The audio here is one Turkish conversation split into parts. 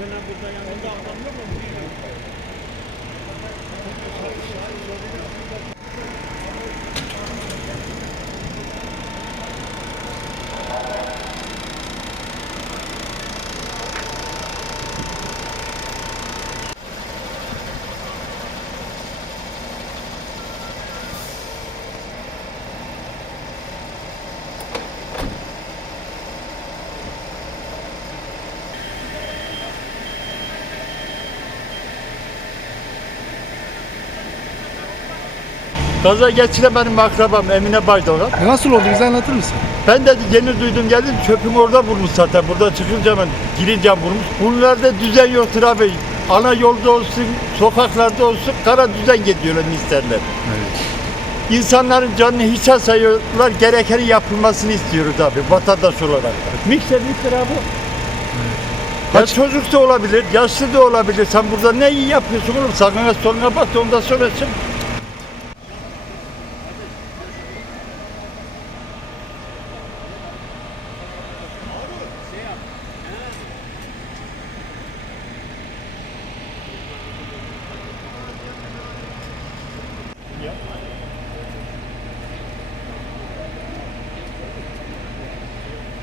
sene burada yanında adam yok mu? Kaza geçiren benim akrabam Emine Baydoğan. Nasıl oldu, bize anlatır mısın? Ben de yeni duydum geldim, çöpümü orada bulmuş zaten. Burada çıkınca ben girince bulmuş. Bunlarda düzen yoktur abi. Ana yolda olsun, sokaklarda olsun kara düzen gidiyorlar isterler. Evet. İnsanların canını hiçe sayıyorlar, gerekeni yapılmasını istiyoruz abi vatandaş olarak. Mikser abi. Ya çocuk da olabilir, yaşlı da olabilir. Sen burada ne iyi yapıyorsun oğlum? Sakına soluna bak da ondan sonra çık.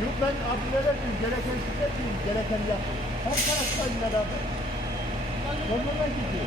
Yok ben abilere diyeyim, gereken size diyeyim, gereken yapın. Her taraftan beraber. Yoluna gidiyor.